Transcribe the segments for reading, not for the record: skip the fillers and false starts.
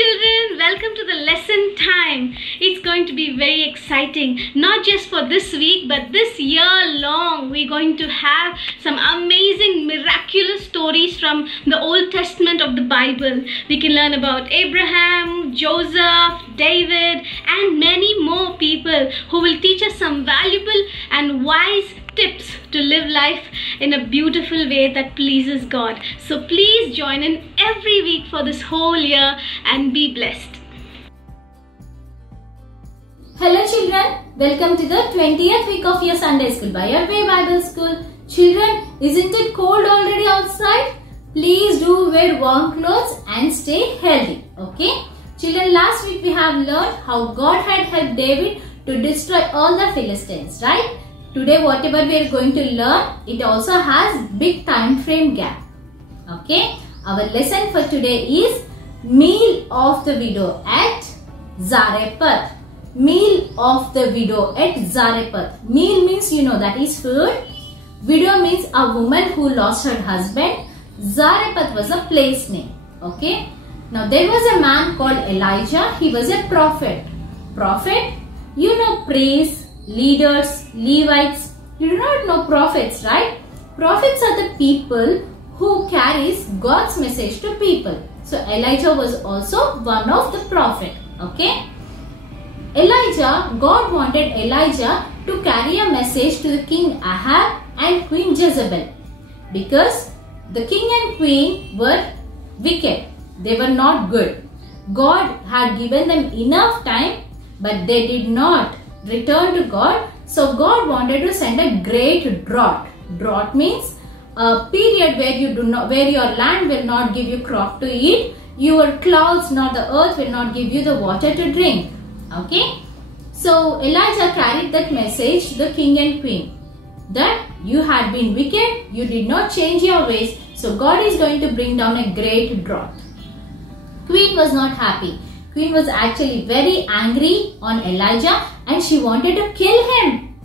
children, welcome to the lesson time. It's going to be very exciting, not just for this week but this year long. We're going to have some amazing miraculous stories from the Old Testament of the Bible. We can learn about Abraham, Joseph, David and many more people who will teach us some valuable and wise tips to live life in a beautiful way that pleases God. So please join in every week for this whole year and be blessed. Hello children, welcome to the 20th week of your Sunday school by Your Way Bible School. Children, isn't it cold already outside? Please do wear warm clothes and stay healthy. Okay? Children, last week we have learned how God had helped David to destroy all the Philistines, right? Today whatever we are going to learn, it also has big time frame gap. Okay? Our lesson for today is Meal of the Widow at Zarephath. Meal of the Widow at Zarephath. Meal means you know that is food. Widow means a woman who lost her husband. Zarephath was a place name. Okay? Now there was a man called Elijah. He was a prophet. Prophet, you know priests, leaders, Levites. You do not know prophets, right? Prophets are the people who carries God's message to people. So Elijah was also one of the prophet. Okay? Elijah, God wanted Elijah to carry a message to the king Ahab and Queen Jezebel, because the king and queen were wicked. They were not good. God had given them enough time, but they did not return to God. So God wanted to send a great drought. Drought means a period where your land will not give you crop to eat, your clouds nor the earth will not give you the water to drink. Okay? So Elijah carried that message to the king and queen that you had been wicked, you did not change your ways, so God is going to bring down a great drought. Queen was not happy. Queen was actually very angry on Elijah and she wanted to kill him.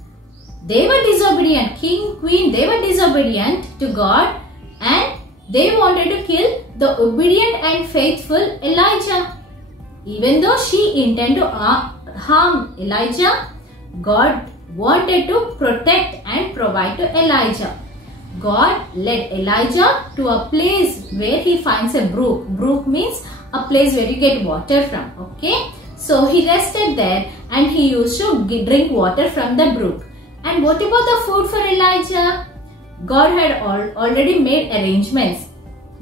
They were disobedient. King, queen, they were disobedient to God and they wanted to kill the obedient and faithful Elijah. Even though she intended to harm Elijah, God wanted to protect and provide to Elijah. God led Elijah to a place where he finds a brook. Brook means a place where you get water from. Okay? So he rested there and he used to drink water from the brook. And what about the food for Elijah? God had already made arrangements.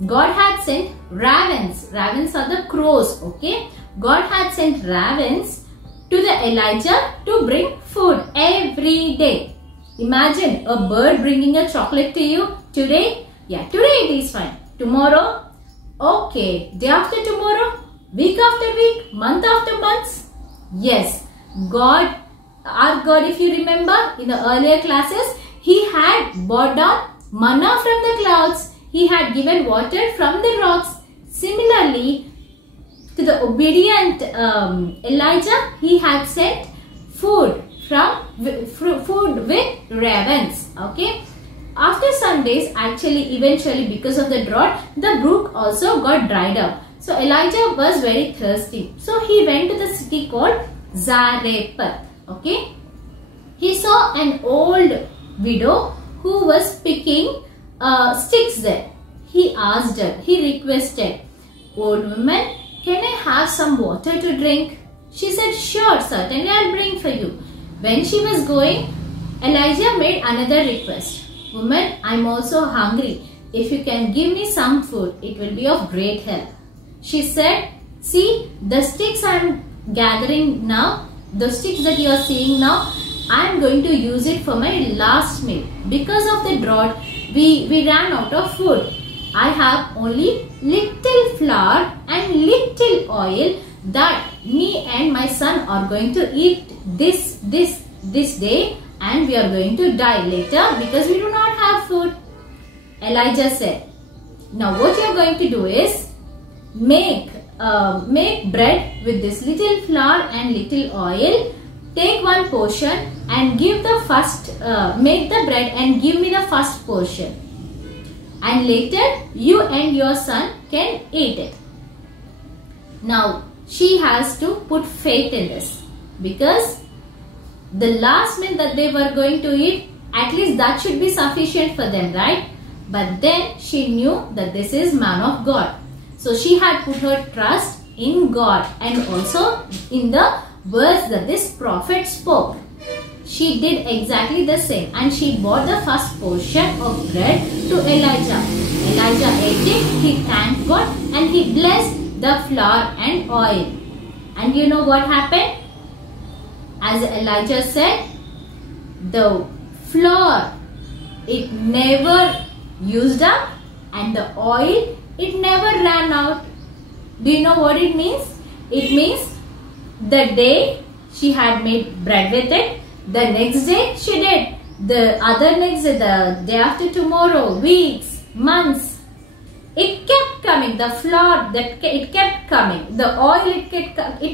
God had sent ravens. Ravens are the crows. Okay? God had sent ravens to the Elijah to bring food every day. Imagine a bird bringing a chocolate to you today. Yeah, today it is fine. Tomorrow, okay. Day after tomorrow, week after week, month after month. Yes, God, our God, if you remember in the earlier classes, He had brought down manna from the clouds. He had given water from the rocks. Similarly, to the obedient Elijah, He had sent food with ravens. Okay. After some days, actually, eventually, because of the drought, the brook also got dried up. So Elijah was very thirsty. So he went to the city called Zarephath. Okay. He saw an old widow who was picking sticks there. He asked her, he requested, "Old woman, can I have some water to drink?" She said, "Sure, certainly I'll bring for you." When she was going, Elijah made another request. "Woman, I'm also hungry. If you can give me some food, it will be of great help." She said, "See, the sticks I'm gathering now, the sticks that you are seeing now, I'm going to use it for my last meal. Because of the drought, we ran out of food. I have only little flour and little oil that me and my son are going to eat this day, and we are going to die later because we do not have food." Elijah said, "Now what you are going to do is make bread with this little flour and little oil. Take one portion and give the first, make the bread and give me the first portion. And later you and your son can eat it." Now she has to put faith in this, because the last meal that they were going to eat, at least that should be sufficient for them, right? But then she knew that this is man of God. So she had put her trust in God and also in the words that this prophet spoke. She did exactly the same, and she brought the first portion of bread to Elijah. Elijah ate it, he thanked God and he blessed the flour and oil. And you know what happened? As Elijah said, the flour, it never used up, and the oil, it never ran out. Do you know what it means? It means the day she had made bread with it, the next day she did, the other next day, the day after tomorrow, weeks, months. It kept coming. The flour, it kept coming. The oil, it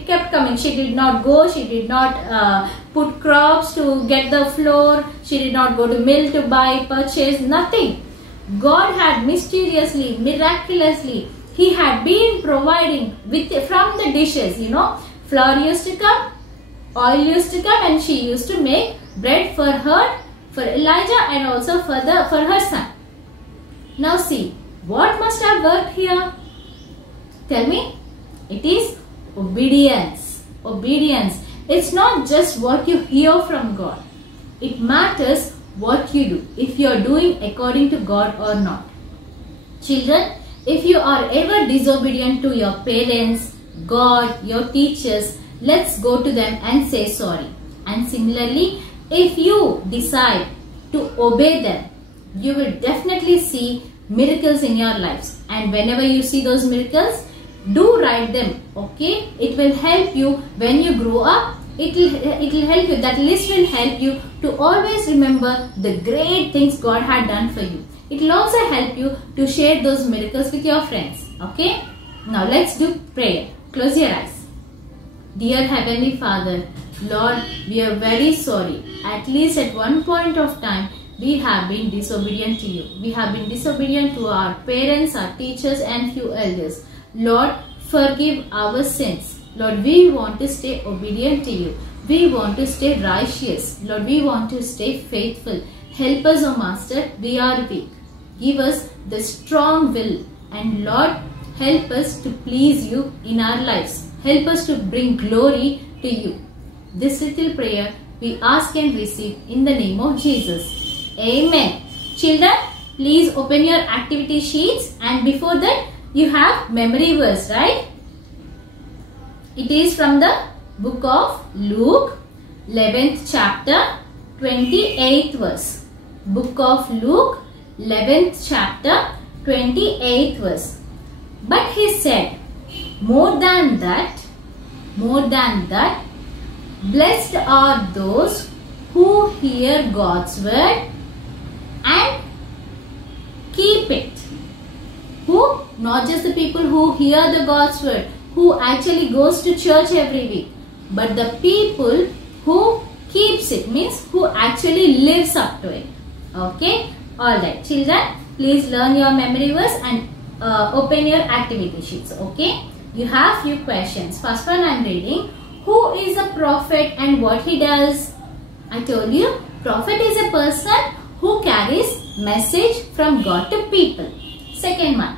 kept coming. She did not go. She did not put crops to get the flour. She did not go to mill to buy, purchase, nothing. God had mysteriously, miraculously, He had been providing from the dishes, you know. Flour used to come, oil used to come, and she used to make bread for her, for Elijah, and also for her son. Now see, what must have worked here? Tell me. It is obedience. Obedience. It's not just what you hear from God. It matters what you do, if you are doing according to God or not. Children, if you are ever disobedient to your parents, God, your teachers, let's go to them and say sorry. And similarly, if you decide to obey them, you will definitely see miracles in your lives. And whenever you see those miracles, do write them, okay? It will help you when you grow up. It will help you. That list will help you to always remember the great things God had done for you. It will also help you to share those miracles with your friends, okay? Now let's do prayer. Close your eyes. Dear Heavenly Father, Lord, we are very sorry. At least at one point of time, we have been disobedient to you. We have been disobedient to our parents, our teachers, and few elders. Lord, forgive our sins. Lord, we want to stay obedient to you. We want to stay righteous. Lord, we want to stay faithful. Help us, O Master. We are weak. Give us the strong will. And Lord, help us to please you in our lives. Help us to bring glory to you. This little prayer we ask and receive in the name of Jesus. Amen. Children, please open your activity sheets, and before that you have memory verse, right? It is from the book of Luke, 11th chapter, 28th verse. Book of Luke, 11th chapter, 28th verse. But he said, more than that, blessed are those who hear God's word and keep it. Who? Not just the people who hear the God's word, who actually goes to church every week, but the people who keeps it, means who actually lives up to it. Okay? Alright, children, please learn your memory verse and open your activity sheets. Okay? You have few questions. First one I am reading. Who is a prophet and what he does? I told you, prophet is a person who carries message from God to people. Second one.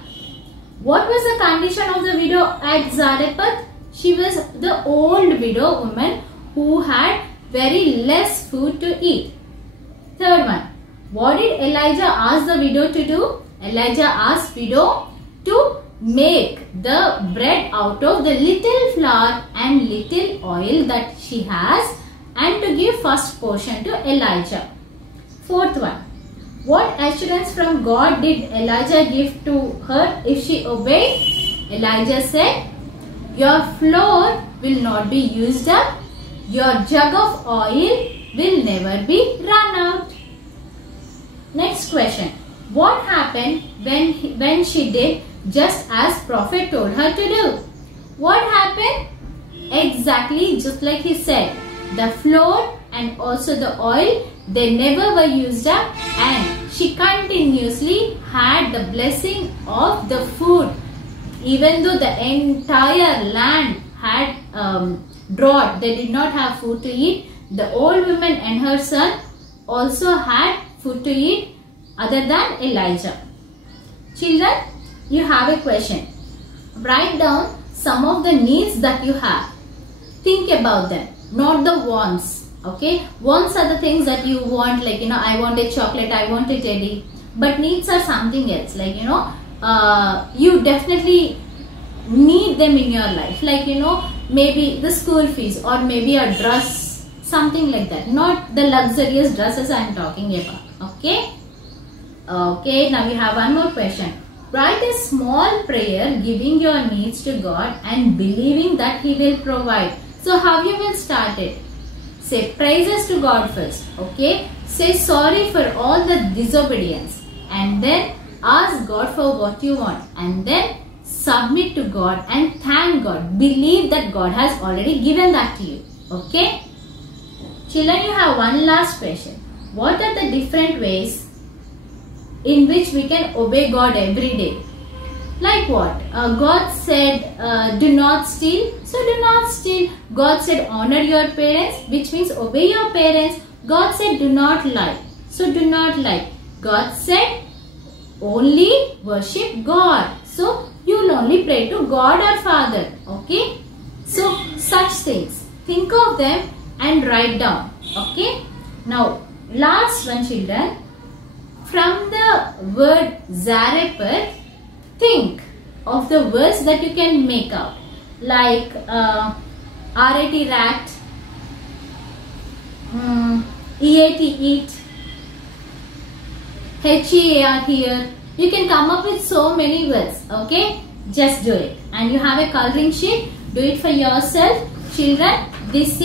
What was the condition of the widow at Zarephath? She was the old widow woman who had very less food to eat. Third one. What did Elijah ask the widow to do? Elijah asked widow to make the bread out of the little flour and little oil that she has, and to give first portion to Elijah. Fourth one. What assurance from God did Elijah give to her if she obeyed? Elijah said, your flour will not be used up, your jug of oil will never be run out. Next question. What happened when she did just as prophet told her to do? What happened? Exactly just like he said. The flour and also the oil, they never were used up, and she continuously had the blessing of the food even though the entire land had drought, they did not have food to eat, the old woman and her son also had food to eat other than Elijah. Children, you have a question. Write down some of the needs that you have. Think about them, not the wants. Okay, wants are the things that you want, like, I want a chocolate, I want a teddy. But needs are something else, like, you definitely need them in your life, like, maybe the school fees or maybe a dress, something like that. Not the luxurious dresses I am talking about. Okay. Okay, now we have one more question. Write a small prayer giving your needs to God and believing that He will provide. So how you will start it? Say praises to God first. Okay. Say sorry for all the disobedience. And then ask God for what you want. And then submit to God and thank God. Believe that God has already given that to you. Okay. Children, you have one last question. What are the different ways in which we can obey God every day? Like what? God said, do not steal. So do not steal. God said, honor your parents, which means obey your parents. God said, do not lie. So do not lie. God said, only worship God. So you will only pray to God our Father. Okay. So such things. Think of them and write down. Okay. Now last one, children. From the word Zarephath, think of the words that you can make out, like R-A-T rat, E-A-T eat, H-E-A-R here. You can come up with so many words. Okay, just do it. And you have a coloring sheet. Do it for yourself, children. This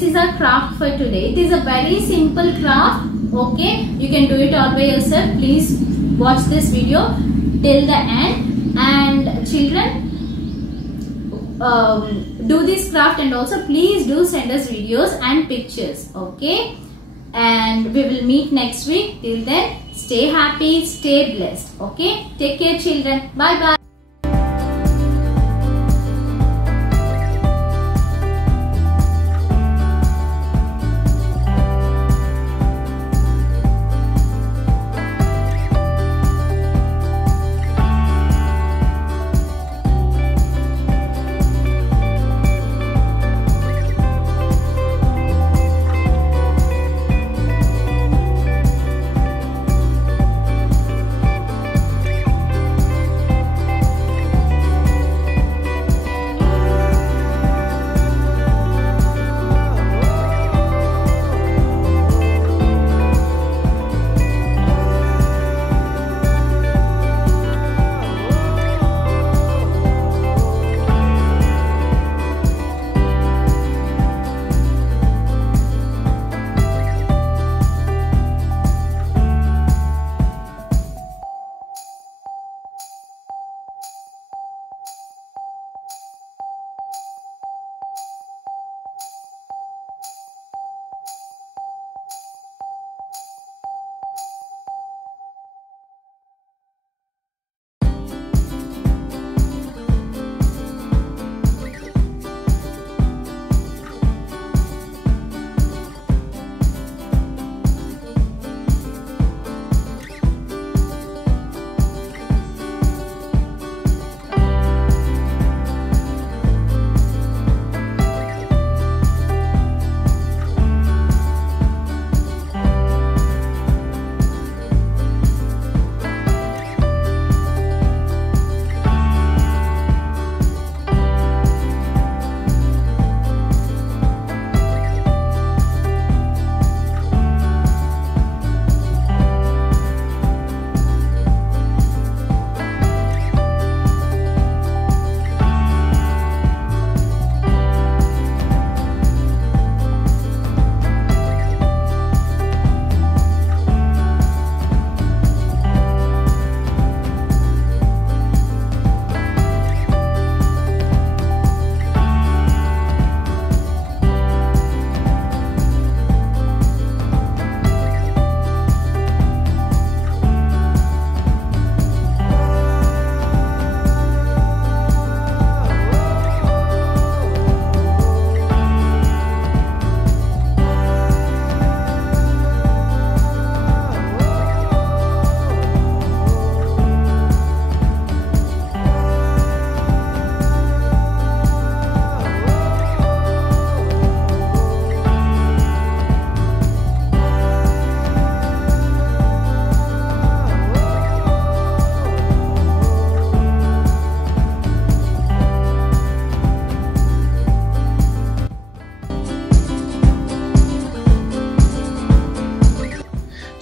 is our craft for today. It is a very simple craft. Okay, you can do it all by yourself. Please watch this video till the end. And children, do this craft, and also please do send us videos and pictures. Okay, and we will meet next week. Till then, stay happy, stay blessed. Okay, take care, children. Bye bye.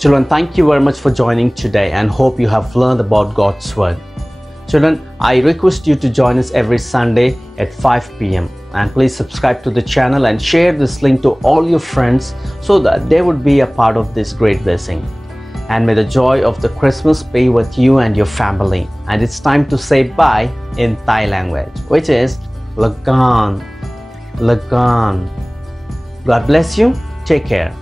Children, thank you very much for joining today and hope you have learned about God's Word. Children, I request you to join us every Sunday at 5 p.m. and please subscribe to the channel and share this link to all your friends so that they would be a part of this great blessing. And may the joy of the Christmas be with you and your family. And it's time to say bye in Thai language, which is Lagan. Lagan. God bless you. Take care.